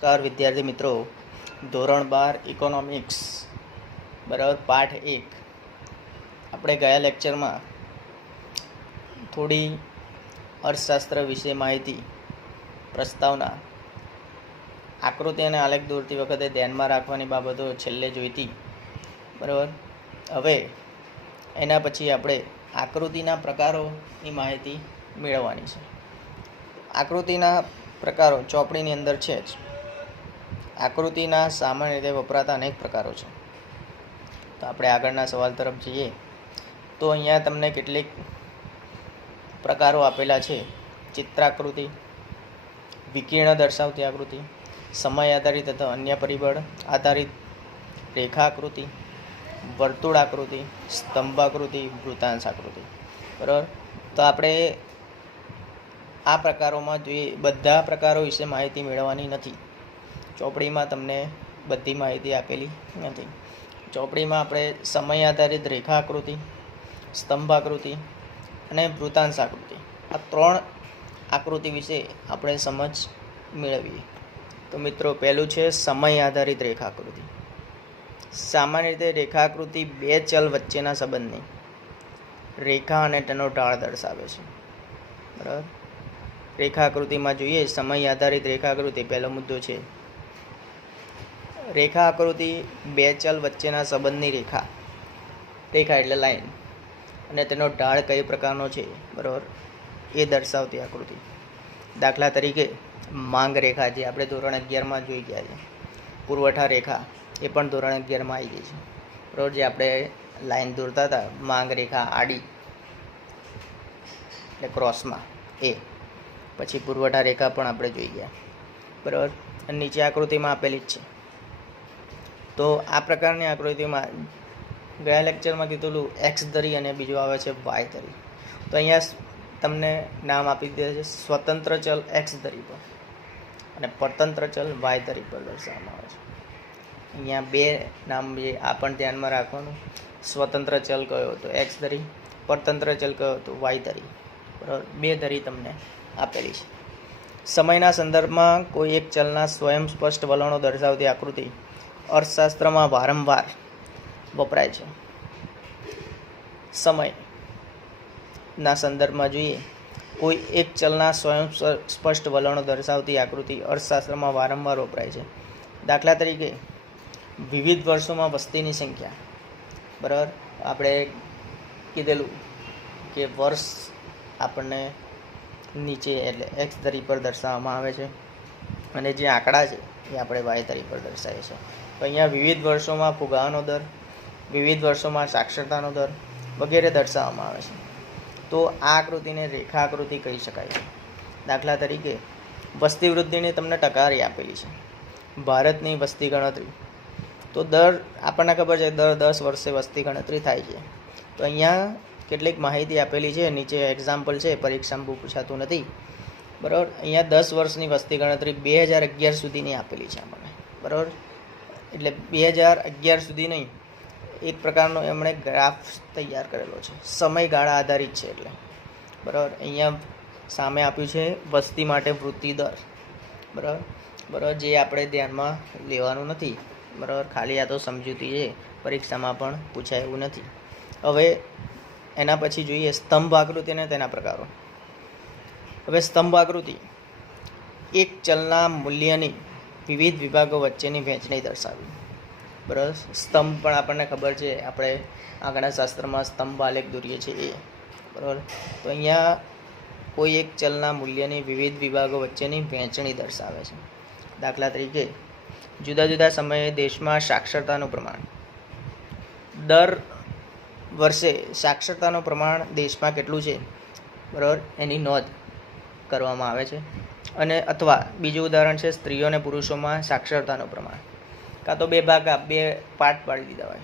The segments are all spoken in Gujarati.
નમસ્કાર વિદ્યાર્થી મિત્રો, ધોરણ 12 ઇકોનોમિક્સ બરાબર પાઠ 1. આપણે ગયા લેક્ચરમાં થોડી અર્થશાસ્ત્ર વિશે માહિતી, પ્રસ્તાવના, આકૃતિ અને આલેખ દોરતી વખતે ધ્યાનમાં રાખવાની બાબતો છેલ્લે જોઈતી બરાબર. હવે એના પછી આપણે આકૃતિના પ્રકારોની માહિતી મેળવવાની છે. આકૃતિના પ્રકારો ચોપડીની અંદર છે જ. આકૃતિના સામાન્ય રીતે વપરાતા અનેક પ્રકારો છે. તો આપણે આગળના સવાલ તરફ જઈએ તો અહીંયા તમને કેટલીક પ્રકારો આપેલા છે. ચિત્રાકૃતિ, વિકિરણ દર્શાવતી આકૃતિ, સમય આધારિત તથા અન્ય પરિબળ આધારિત રેખાકૃતિ, વર્તુળાકૃતિ, સ્તંભાકૃતિ, વૃત્તાંશ આકૃતિ બરાબર. તો આપણે આ પ્રકારોમાં જોઈએ, બધા પ્રકારો વિશે માહિતી મેળવવાની નથી. ચોપડીમાં તમને બધી માહિતી આપેલી નથી. ચોપડીમાં આપણે સમય આધારિત રેખાકૃતિ, સ્તંભાકૃતિ અને વૃત્તાંશ આકૃતિ, આ 3 આકૃતિ વિશે આપણે સમજ મેળવીએ. તો મિત્રો, પહેલું છે સમય આધારિત રેખાકૃતિ. સામાન્ય રીતે રેખાકૃતિ 2 ચલ વચ્ચેના સંબંધની રેખા અને તેનો ઢાળ દર્શાવે છે બરાબર. રેખાકૃતિમાં જોઈએ, સમય આધારિત રેખાકૃતિ પહેલો મુદ્દો છે. રેખા આકૃતિ 2 ચલ વચ્ચેના સંબંધની રેખા એટલે લાઈન, અને તેનો ઢાળ કઈ પ્રકારનો છે બરાબર એ દર્શાવતી આકૃતિ. દાખલા તરીકે માંગ રેખા, જે આપણે ધોરણ 11માં જોઈ ગયા છે. પુરવઠા રેખા એ પણ ધોરણ 11માં આવી ગઈ છે બરાબર. જે આપણે લાઈન દોરતા હતા, માંગ રેખા આડી એટલે ક્રોસમાં, એ પછી પુરવઠા રેખા પણ આપણે જોઈ ગયા બરાબર. અને નીચે આકૃતિમાં આપેલી જ છે. તો આ પ્રકારની આકૃતિમાં ગયા લેક્ચરમાં કીધેલું એક્સ ધરી અને બીજું આવે છે વાય ધરી. તો અહીંયા તમને નામ આપી દે છે સ્વતંત્ર ચલ એક્સ ધરી પર અને પરતંત્ર ચલ વાય ધરી પર દર્શાવવામાં આવે છે. અહીંયા 2 નામ જે આ પણ ધ્યાનમાં રાખવાનું. સ્વતંત્ર ચલ કયો હતો એક્સ ધરી, પરતંત્ર ચલ કયો હતો વાય ધરી બરાબર. 2 ધરી તમને આપેલી છે. સમયના સંદર્ભમાં કોઈ એક ચલના સ્વયં સ્પષ્ટ વલણો દર્શાવતી આકૃતિ અર્થશાસ્ત્રમાં વારંવાર વપરાય છે. સમયના સંદર્ભમાં જોઈએ, કોઈ એક ચલના સ્વયં સ્પષ્ટ વલણો દર્શાવતી આકૃતિ અર્થશાસ્ત્રમાં વારંવાર વપરાય છે. દાખલા તરીકે વિવિધ વર્ષોમાં વસ્તીની સંખ્યા બરાબર. આપણે કીધેલું કે વર્ષ આપણને નીચે એટલે એક્સ ધરી પર દર્શાવવામાં આવે છે, અને જે આંકડા છે એ આપણે વાય ધરી પર દર્શાવીએ છીએ. તો અહીંયા વિવિધ વર્ષોમાં ફુગાવાનો દર, વિવિધ વર્ષોમાં સાક્ષરતાનો દર વગેરે દર્શાવવામાં આવે છે. તો આ આકૃતિને રેખા આકૃતિ કહી શકાય છે. દાખલા તરીકે વસ્તી વૃદ્ધિની તમને ટકાવારી આપેલી છે. ભારતની વસ્તી ગણતરી, તો આપણને ખબર છે દર 10 વર્ષે વસ્તી ગણતરી થાય છે. તો અહીંયા કેટલીક માહિતી આપેલી છે, નીચે એક્ઝામ્પલ છે, પરીક્ષામાં બહુ પૂછાતું નથી બરાબર. અહીંયા 10 વર્ષની વસ્તી ગણતરી 2011 સુધીની આપેલી છે આપણને બરાબર. એટલે 2011 સુધી નહીં, એક પ્રકારનો એમણે ગ્રાફ તૈયાર કરેલો છે, સમયગાળા આધારિત છે એટલે બરાબર. અહીંયા સામે આપ્યું છે વસ્તી માટે વૃદ્ધિ દર બરાબર. જે આપણે ધ્યાનમાં લેવાનું નથી બરાબર. ખાલી આ તો સમજૂતી છે, પરીક્ષામાં પણ પૂછાય એવું નથી. હવે એના પછી જોઈએ સ્તંભ આકૃતિ અને તેના પ્રકારો. હવે સ્તંભ આકૃતિ એક ચલના મૂલ્યની વિવિધ વિભાગો વચ્ચેની વહેંચણી દર્શાવી બરાબર. સ્તંભ પણ આપણને ખબર છે, આપણે આંકડા શાસ્ત્રમાં સ્તંભ આલેખ દોરીએ છીએ એ બરાબર. તો અહીંયા કોઈ એક ચલના મૂલ્યની વિવિધ વિભાગો વચ્ચેની વહેંચણી દર્શાવે છે. દાખલા તરીકે જુદા જુદા સમયે દેશમાં સાક્ષરતાનું પ્રમાણ, દર વર્ષે સાક્ષરતાનું પ્રમાણ દેશમાં કેટલું છે બરાબર એની નોંધ કરવામાં આવે છે. અને અથવા બીજું ઉદાહરણ છે સ્ત્રીઓ અને પુરુષોમાં સાક્ષરતાનું પ્રમાણ. કાં તો 2 ભાગ 2 પાર્ટ પાડી દીધા હોય,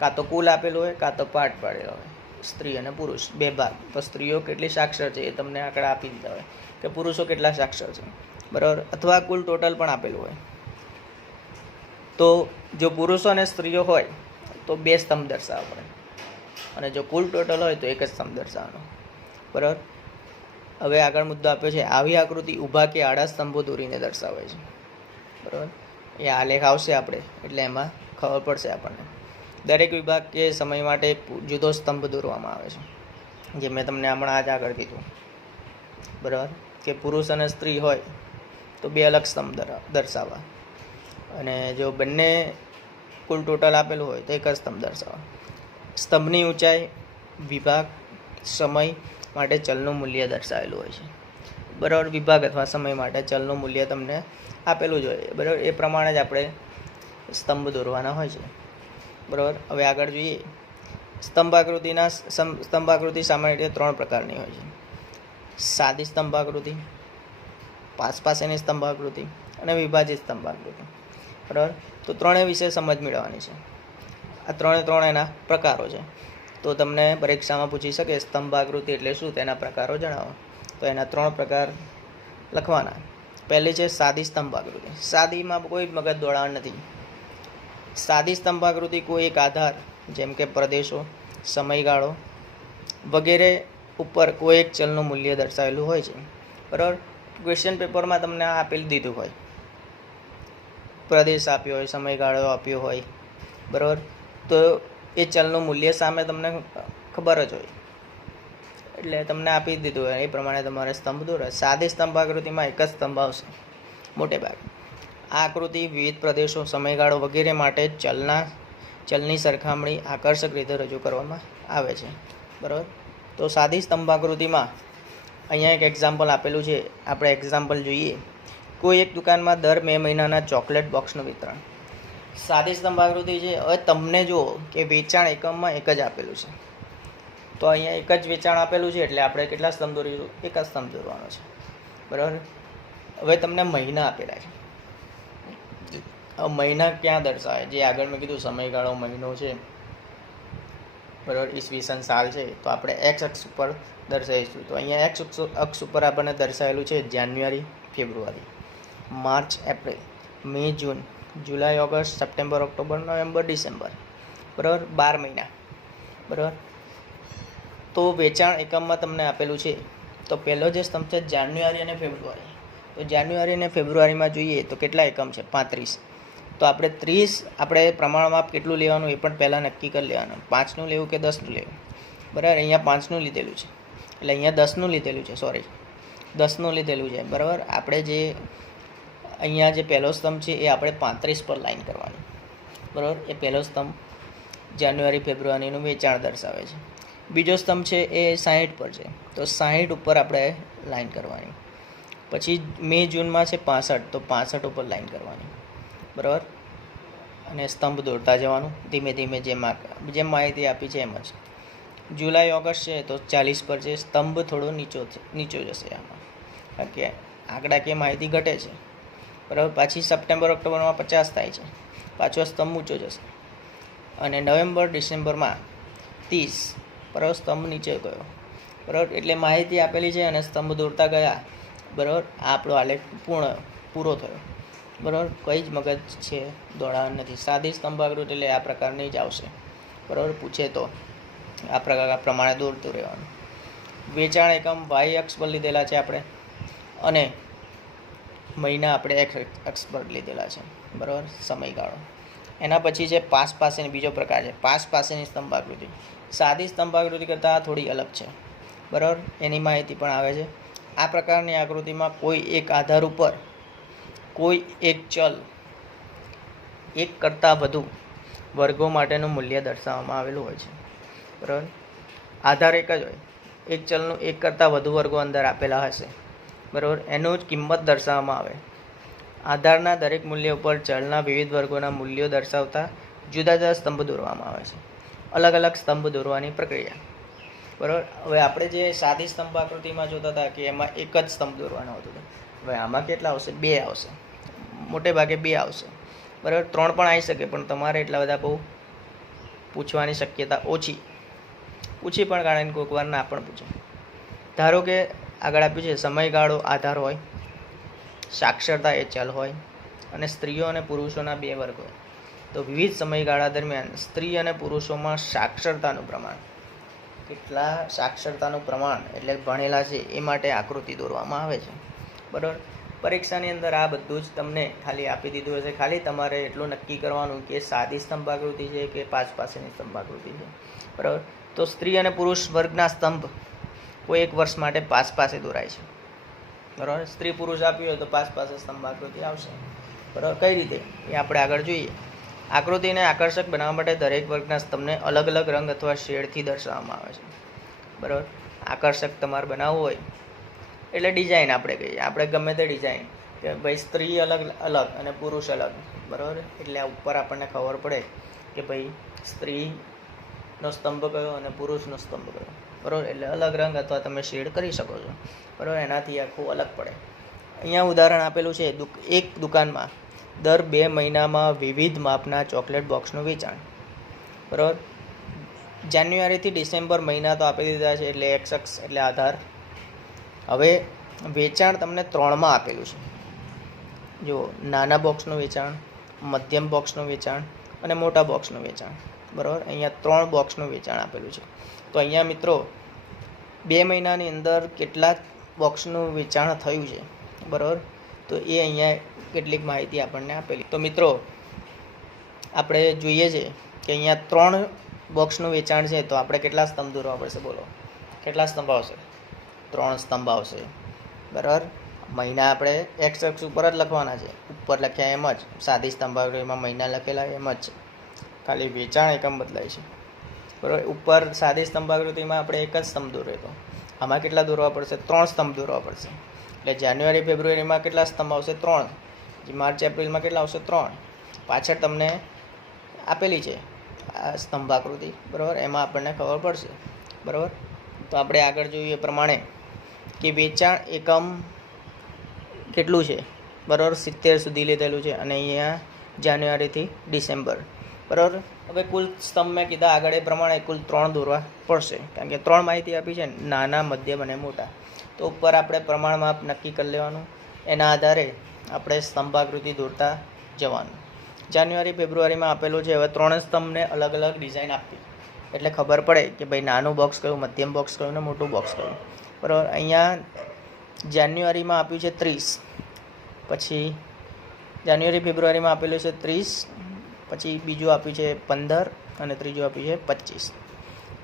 કાં તો કુલ આપેલું હોય, કાં તો પાર્ટ પાડેલો હોય. સ્ત્રી અને પુરુષ 2 ભાગ, તો સ્ત્રીઓ કેટલી સાક્ષર છે એ તમને આંકડા આપી દીધા હોય, કે પુરુષો કેટલા સાક્ષર છે બરાબર. અથવા કુલ ટોટલ પણ આપેલું હોય. તો જો પુરુષો અને સ્ત્રીઓ હોય તો 2 સ્તંભ દર્શાવવા પડે, અને જો કુલ ટોટલ હોય તો 1 જ સ્તંભ દર્શાવવાનો બરાબર. હવે આગળ મુદ્દો આપ્યો છે આવી આકૃતિ ઊભા કે આડા સ્તંભો દોરીને દર્શાવે છે બરાબર. એ આલેખ આવશે આપણે એટલે એમાં ખબર પડશે આપણને. દરેક વિભાગ કે સમય માટે એક જુદો સ્તંભ દોરવામાં આવે છે, જે મેં તમને હમણાં આજ આગળ કીધું. બરાબર, કે પુરુષ અને સ્ત્રી હોય તો બે અલગ સ્તંભ દર્શાવવા, અને જો બંને કુલ ટોટલ આપેલું હોય તો એક જ સ્તંભ દર્શાવવા. સ્તંભની ઊંચાઈ વિભાગ સમય માટે ચલનું મૂલ્ય દર્શાવેલું હોય છે. બરાબર, વિભાગ અથવા સમય માટે ચલનું મૂલ્ય તમને આપેલું જ હોય. બરાબર, એ પ્રમાણે જ આપણે સ્તંભ દોરવાના હોય છે. બરાબર, હવે આગળ જોઈએ. સ્તંભાકૃતિ સામાન્ય રીતે 3 પ્રકારની હોય છે: સાદી સ્તંભાકૃતિ, પાસેની સ્તંભાકૃતિ અને વિભાજિત સ્તંભાકૃતિ. બરાબર, તો ત્રણેય વિશે સમજ મેળવવાની છે. આ ત્રણ એના પ્રકારો છે. તો તમને પરીક્ષામાં પૂછી શકે સ્તંભાકૃતિ એટલે શું, તેના પ્રકારો જણાવો. તો એના 3 પ્રકાર લખવાના. પહેલી છે સાદી સ્તંભાકૃતિ. સાદીમાં કોઈ મગજ દોડાણ નથી. સાદી સ્તંભાકૃતિ કોઈ એક આધાર, જેમ કે પ્રદેશો, સમયગાળો વગેરે ઉપર કોઈ એક ચલનું મૂલ્ય દર્શાવેલું હોય છે. બરાબર, ક્વેશ્ચન પેપરમાં તમને આપેલું દીધું હોય, પ્રદેશ આપ્યો હોય, સમયગાળો આપ્યો હોય. બરાબર, તો એ ચલનું મૂલ્ય સામે તમને ખબર જ હોય, એટલે તમને આપી દીધું હોય એ પ્રમાણે તમારે સ્તંભ દોરે. સાદી સ્તંભાકૃતિમાં એક જ સ્તંભ આવશે મોટે ભાગે. આ આકૃતિ વિવિધ પ્રદેશો, સમયગાળો વગેરે માટે ચલની સરખામણી આકર્ષક રીતે રજૂ કરવામાં આવે છે. બરાબર, તો સાદી સ્તંભાકૃતિમાં અહીંયા એક એક્ઝામ્પલ આપેલું છે. આપણે એક્ઝામ્પલ જોઈએ. કોઈ એક દુકાનમાં દર મે મહિનાના ચોકલેટ બોક્સનું વિતરણ. સાદી સ્તંભાકૃતિ છે. હવે તમને જો કે વેચાણ એકમમાં એક જ આપેલું છે, તો અહીંયા એક જ વેચાણ આપેલું છે એટલે આપણે કેટલા સ્તંભ દોરીશું? એક જ સ્તંભ દોરવાનો છે. બરાબર, હવે તમને મહિના આપેલા છે. મહિના ક્યાં દર્શાવે? જે આગળ મેં કીધું સમયગાળો મહિનો છે. બરાબર, ઈસવીસન સાલ છે, તો આપણે એક્સ અક્ષ ઉપર દર્શાવીશું. તો અહીંયા એક્સ અક્ષ ઉપર આપણને દર્શાવેલું છે જાન્યુઆરી, ફેબ્રુઆરી, માર્ચ, એપ્રિલ, મે, જૂન, જુલાઈ, ઓગસ્ટ, સપ્ટેમ્બર, ઓક્ટોબર, નવેમ્બર, ડિસેમ્બર. બરાબર, 12 મહિના. બરાબર, તો વેચાણ એકમમાં તમને આપેલું છે. તો પહેલો જે સ્તંભ છે જાન્યુઆરી અને ફેબ્રુઆરી. તો જાન્યુઆરી અને ફેબ્રુઆરીમાં જોઈએ તો કેટલા એકમ છે? 35. તો આપણે 30 આપણે પ્રમાણમાં કેટલું લેવાનું એ પણ પહેલાં નક્કી કરી લેવાનું. 5નું લેવું કે 10નું લેવું? બરાબર, અહીંયા 5નું લીધેલું છે એટલે અહીંયા 10નું લીધેલું છે. 10નું લીધેલું છે. બરાબર, આપણે જે અહીંયા જે પહેલો સ્તંભ છે એ આપણે 35 પર લાઈન કરવાની. બરાબર, એ પહેલો સ્તંભ જાન્યુઆરી ફેબ્રુઆરીનું વેચાણ દર્શાવે છે. બીજો સ્તંભ છે એ 60 પર છે, તો 60 ઉપર આપણે લાઈન કરવાની. પછી મે જૂનમાં છે 65, તો 65 ઉપર લાઈન કરવાની. બરાબર, અને સ્તંભ દોરતા જવાનું ધીમે ધીમે, જેમ માહિતી આપી છે એમ જ. જુલાઈ ઓગસ્ટ છે તો 40 પર છે. સ્તંભ થોડો નીચો જશે આમાં, કારણ કે આંકડાકીય માહિતી ઘટે છે. બરાબર, પાછી સપ્ટેમ્બર ઓક્ટોબરમાં 50 થાય છે, પાછો સ્તંભ ઊંચો જશે. અને નવેમ્બર ડિસેમ્બરમાં 30. બરાબર, સ્તંભ નીચે ગયો. બરાબર, એટલે માહિતી આપેલી છે અને સ્તંભ દોરતા ગયા. બરાબર, આ આપણો આલેખ પૂરો થયો. બરાબર, કંઈ જ મગજ છે દોડાણ નથી. સાદી સ્તંભાકૃતિ એટલે આ પ્રકારની જ આવશે. બરાબર, પૂછે તો આ પ્રમાણે દોરતું રહેવાનું. વેચાણ એકમ વાય અક્ષ પર લીધેલા છે આપણે, અને મહિના આપણે એક્સ અક્ષ પર લીધેલા છે. બરાબર, સમયગાળો. એના પછી છે પાસેની બીજો પ્રકાર છે પાસેની સ્તંભાકૃતિ. સાદી સ્તંભાકૃતિ કરતાં થોડી અલગ છે. બરાબર, એની માહિતી પણ આવે છે. આ પ્રકારની આકૃતિમાં કોઈ એક આધાર ઉપર કોઈ એક ચલ એક કરતાં વધુ વર્ગો માટેનું મૂલ્ય દર્શાવવામાં આવેલું હોય છે. બરાબર, આધાર એક જ હોય, એક ચલનું એક કરતાં વધુ વર્ગો અંદર આપેલા હશે. બરાબર, એનું જ કિંમત દર્શાવવામાં આવે. આધારના દરેક મૂલ્ય ઉપર ચલના વિવિધ વર્ગોના મૂલ્યો દર્શાવતા જુદા જુદા સ્તંભ દોરવામાં આવે છે. અલગ અલગ સ્તંભ દોરવાની પ્રક્રિયા. બરાબર, હવે આપણે જે સાદી સ્તંભાકૃતિમાં જોતા હતા કે એમાં એક જ સ્તંભ દોરવાનો હતો, હવે આમાં કેટલા આવશે? 2 આવશે, મોટે ભાગે 2 આવશે. બરાબર, 3 પણ આવી શકે, પણ તમારે એટલા બધા બહુ પૂછવાની શક્યતા ઓછી. પૂછી પણ કારણ કોઈક વાર ના પણ પૂછે. ધારો કે આગળ આપ્યું છે સમયગાળો આધાર હોય, સાક્ષરતા એ ચલ હોય, અને સ્ત્રીઓ અને પુરુષોના 2 વર્ગ હોય. તો વિવિધ સમયગાળા દરમિયાન સ્ત્રી અને પુરુષોમાં સાક્ષરતાનું પ્રમાણ, કેટલા સાક્ષરતાનું પ્રમાણ એટલે ભણેલા છે એ માટે આકૃતિ દોરવામાં આવે છે. બરાબર, પરીક્ષાની અંદર આ બધું જ તમને ખાલી આપી દીધું હશે. ખાલી તમારે એટલું નક્કી કરવાનું કે સાદી સ્તંભાકૃતિ છે કે 5 પાસેની સ્તંભાકૃતિ છે, બરાબર. તો સ્ત્રી અને પુરુષ વર્ગના સ્તંભ કોઈ એક વર્ષ માટે 5 પાસે દોરાય છે, બરાબર. સ્ત્રી પુરુષ આપ્યું હોય તો 5 પાસે સ્તંભાકૃતિ આવશે, બરાબર. કઈ રીતે એ આપણે આગળ જોઈએ. આકૃતિને આકર્ષક બનાવવા માટે દરેક વર્ગના સ્તંભને અલગ અલગ રંગ અથવા શેડથી દર્શાવવામાં આવે છે, બરાબર. આકર્ષક તમારે બનાવવું હોય એટલે ડિઝાઇન આપણે કહીએ, આપણે ગમે તે ડિઝાઇન કે ભાઈ સ્ત્રી અલગ અલગ અને પુરુષ અલગ, બરાબર. એટલે આ ઉપર આપણને ખબર પડે કે ભાઈ સ્ત્રીનો સ્તંભ કયો અને પુરુષનો સ્તંભ કયો, બરાબર. એટલે અલગ રંગ અથવા તમે શેડ કરી શકો છો, બરાબર. એનાથી આખું અલગ પડે. અહીંયા ઉદાહરણ આપેલું છે, એક દુકાનમાં દર 2 મહિનામાં વિવિધ માપના ચોકલેટ બોક્સનું વેચાણ, બરાબર. જાન્યુઆરીથી ડિસેમ્બર મહિના તો આપી દીધા છે, એટલે એક્સ અક્ષ એટલે આધાર. હવે વેચાણ તમને 3માં આપેલું છે. જો નાના બોક્સનું વેચાણ, મધ્યમ બોક્સનું વેચાણ અને મોટા બોક્સનું વેચાણ, બરાબર. અહીંયા 3 બોક્સનું વેચાણ આપેલું છે. તો અહીંયા મિત્રો 2 મહિનાની અંદર કેટલા બોક્સનું વેચાણ થયું છે, બરાબર. તો એ અહીંયા કેટલીક માહિતી આપણને આપેલી. તો મિત્રો આપણે જોઈએ છે કે અહીંયા 3 બોક્સનું વેચાણ છે, તો આપણે કેટલા સ્તંભ દોરવા પડશે? બોલો, કેટલા સ્તંભ આવશે? 3 સ્તંભ આવશે, બરાબર. મહિના આપણે એક્સ અક્ષ ઉપર જ લખવાના છે, ઉપર લખ્યા એમ જ. સાદી સ્તંભાકૃતિમાં મહિના લખેલા એમ જ છે, ખાલી વેચાણ એકમ બદલાય છે, બરાબર. ઉપર સાદી સ્તંભાકૃતિમાં આપણે એક જ સ્તંભ દોર્યો હતો, આમાં કેટલા દોરવા પડશે? 3 સ્તંભ દોરવા પડશે. એટલે જાન્યુઆરી ફેબ્રુઆરીમાં કેટલા સ્તંભ આવશે? 3. માર્ચ એપ્રિલમાં કેટલા આવશે? 3. પાછળ તમને આપેલી છે આ સ્તંભાકૃતિ, બરાબર. એમાં આપણને ખબર પડશે, બરાબર. તો આપણે આગળ જોઈએ એ પ્રમાણે કે વેચાણ એકમ કેટલું છે, બરાબર. 70 સુધી લીધેલું છે અને અહીંયા જાન્યુઆરીથી ડિસેમ્બર, બરાબર. હવે કુલ સ્તંભ મેં કીધા આગળ એ પ્રમાણે કુલ 3 દોરવા પડશે, કારણ કે 3 માહિતી આપી છે, નાના, મધ્યમ અને મોટા. તો ઉપર આપણે પ્રમાણમાપ નક્કી કરી લેવાનું, એના આધારે આપણે સ્તંભાકૃતિ દોરતા જવાનું. જાન્યુઆરી ફેબ્રુઆરીમાં આપેલું છે. હવે 3 સ્તંભને અલગ અલગ ડિઝાઇન આપી એટલે ખબર પડે કે ભાઈ નાનું બોક્સ કયું, મધ્યમ બોક્સ કયું ને મોટું બોક્સ કયું, બરાબર. અહીંયા જાન્યુઆરીમાં આપ્યું છે 30, પછી જાન્યુઆરી ફેબ્રુઆરીમાં આપેલું છે 30, પછી બીજું આપ્યું છે 15 અને ત્રીજું આપ્યું છે 25.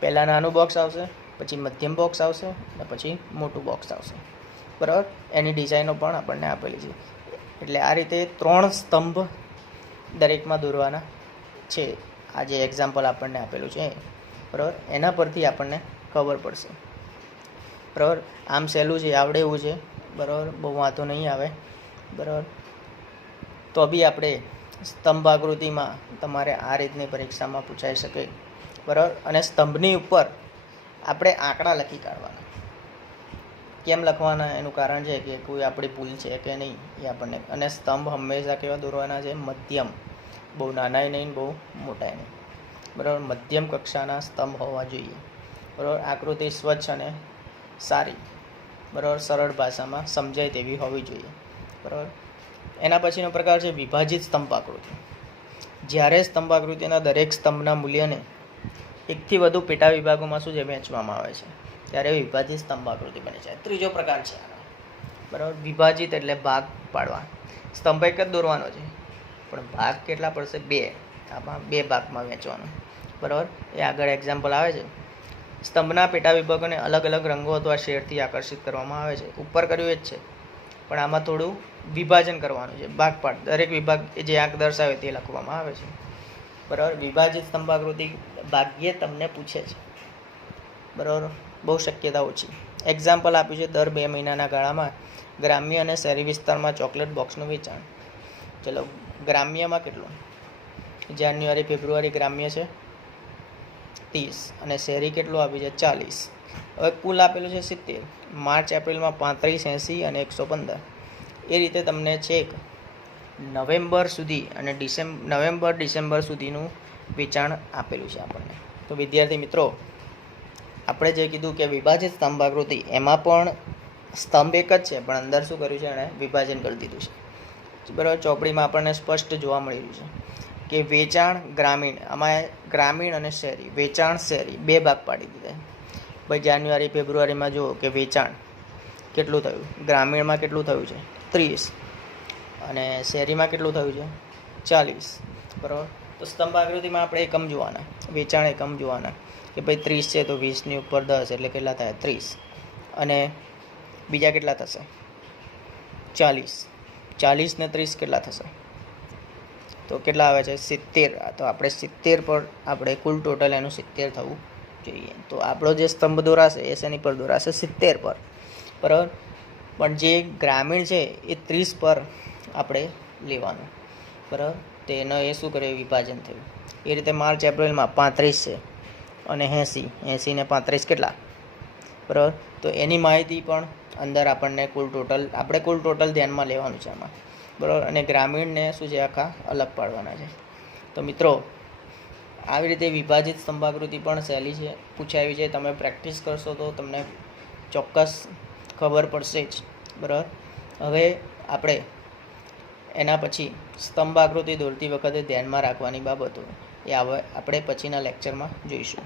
પહેલાં નાનું બોક્સ આવશે, પછી મધ્યમ બોક્સ આવશે અને પછી મોટું બોક્સ આવશે, બરાબર. એની ડિઝાઇનો પણ આપણને આપેલી છે. એટલે આ રીતે 3 સ્તંભ દરેકમાં દોરવાના છે. આ જે એક્ઝામ્પલ આપણને આપેલું છે, બરાબર. એના પરથી આપણને ખબર પડશે, બરાબર. આમ સહેલું છે, આવડે એવું છે, બરાબર. બહુ વાંધો નહીં આવે, બરાબર. તો બી આપણે સ્તંભાકૃતિમાં તમારે આ રીતની પરીક્ષામાં પૂછાઈ શકે, બરાબર. અને સ્તંભની ઉપર આપણે આંકડા લખી કાઢવાના. કેમ લખવાના એનું કારણ છે કે કોઈ આપણી ભૂલ છે કે નહીં એ આપણને. અને સ્તંભ હંમેશા કેવા દોરવાના છે? મધ્યમ, બહુ નાનાય નહીં, બહુ મોટાય નહીં, બરાબર. મધ્યમ કક્ષાના સ્તંભ હોવા જોઈએ, બરાબર. આકૃતિ સ્વચ્છ અને સારી, બરાબર, સરળ ભાષામાં સમજાય તેવી હોવી જોઈએ, બરાબર. એના પછીનો પ્રકાર છે વિભાજિત સ્તંભાકૃતિ. જ્યારે સ્તંભાકૃતિના દરેક સ્તંભના મૂલ્યને 1થી વધુ પેટા વિભાગોમાં શું છે વહેંચવામાં આવે છે, ત્યારે વિભાજિત સ્તંભાકૃતિ બને છે. ત્રીજો પ્રકાર છે આનો, બરાબર. વિભાજિત એટલે ભાગ પાડવા. સ્તંભ એક જ દોરવાનો છે, પણ ભાગ કેટલા પડશે? 2. આમાં 2 ભાગમાં વહેંચવાનું, બરાબર. એ આગળ એક્ઝામ્પલ આવે છે. સ્તંભના પેટા વિભાગોને અલગ અલગ રંગો અથવા શેડથી આકર્ષિત કરવામાં આવે છે. ઉપર કર્યું એ જ છે, પણ આમાં થોડું વિભાજન કરવાનું છે, ભાગ પાડ. દરેક વિભાગ જે આંક દર્શાવે તે લખવામાં આવે છે, બરાબર. વિભાજિત સ્તંભાકૃતિ ભાગ્યે તમને પૂછે છે, બરાબર. બહુ શક્યતા ઓછી. એક્ઝામ્પલ આપ્યું છે દર 2 મહિનાના ગાળામાં ગ્રામ્ય અને શહેરી વિસ્તારમાં ચોકલેટ બોક્સનું વેચાણ. ચલો, ગ્રામ્યમાં કેટલું? જાન્યુઆરી ફેબ્રુઆરી ગ્રામ્ય છે 30 અને શહેરી કેટલું આપ્યું છે? 40. હવે કુલ આપેલું છે 70. માર્ચ એપ્રિલમાં 35, 80 અને 115. એ રીતે તમને છેક નવેમ્બર સુધી અને ડિસેમ્બર સુધીનું વેચાણ આપેલું છે આપણને. તો વિદ્યાર્થી મિત્રો, આપણે જે કીધું કે વિભાજિત સ્તંભાકૃતિ, એમાં પણ સ્તંભ એક જ છે, પણ અંદર શું કર્યું છે? એણે વિભાજન કરી દીધું છે, બરાબર. ચોપડીમાં આપણને સ્પષ્ટ જોવા મળી રહ્યું છે કે વેચાણ ગ્રામીણ, આમાં ગ્રામીણ અને શહેરી, વેચાણ શહેરી 2 ભાગ પાડી દીધા. ભાઈ જાન્યુઆરી ફેબ્રુઆરીમાં જુઓ કે વેચાણ કેટલું થયું, ગ્રામીણમાં કેટલું થયું છે 30 અને શહેરીમાં કેટલું થયું છે 40, બરાબર. તો સ્તંભ આકૃતિમાં આપણે એકમ જોવાના, વેચાણ એકમ જોવાના કે ભાઈ 30 છે તો 20ની ઉપર 10 એટલે કેટલા થાય 30, અને બીજા કેટલા થશે 40 ને 30 કેટલા થશે, તો કેટલા આવે છે 70. તો આપણે 70 પર આપણે કુલ ટોટલ એનું 70 થવું જોઈએ. તો આપણો જે સ્તંભ દોરાશે એ શેની પર દોરાશે 70 પર, બરાબર. પણ જે ગ્રામીણ છે એ 30 પર આપણે લેવાનું, બરાબર. તો એનો એ શું કર્યું, વિભાજન થયું. એ રીતે માર્ચ એપ્રિલમાં 35 છે અને 80 ને 35 કેટલા, બરાબર. તો એની માહિતી પણ અંદર આપણને કુલ ટોટલ ધ્યાનમાં લેવાનું છે આમાં, બરાબર. અને ગ્રામીણને શું છે આખા અલગ પાડવાના છે. તો મિત્રો આવી રીતે વિભાજિત સ્તંભાકૃતિ પણ સહેલી છે, પૂછાવી છે. તમે પ્રેક્ટિસ કરશો તો તમને ચોક્કસ ખબર પડશે જ, બરાબર. હવે આપણે એના પછી સ્તંભાકૃતિ દોરતી વખતે ધ્યાનમાં રાખવાની બાબતો એ આપણે પછીના લેક્ચરમાં જોઈશું.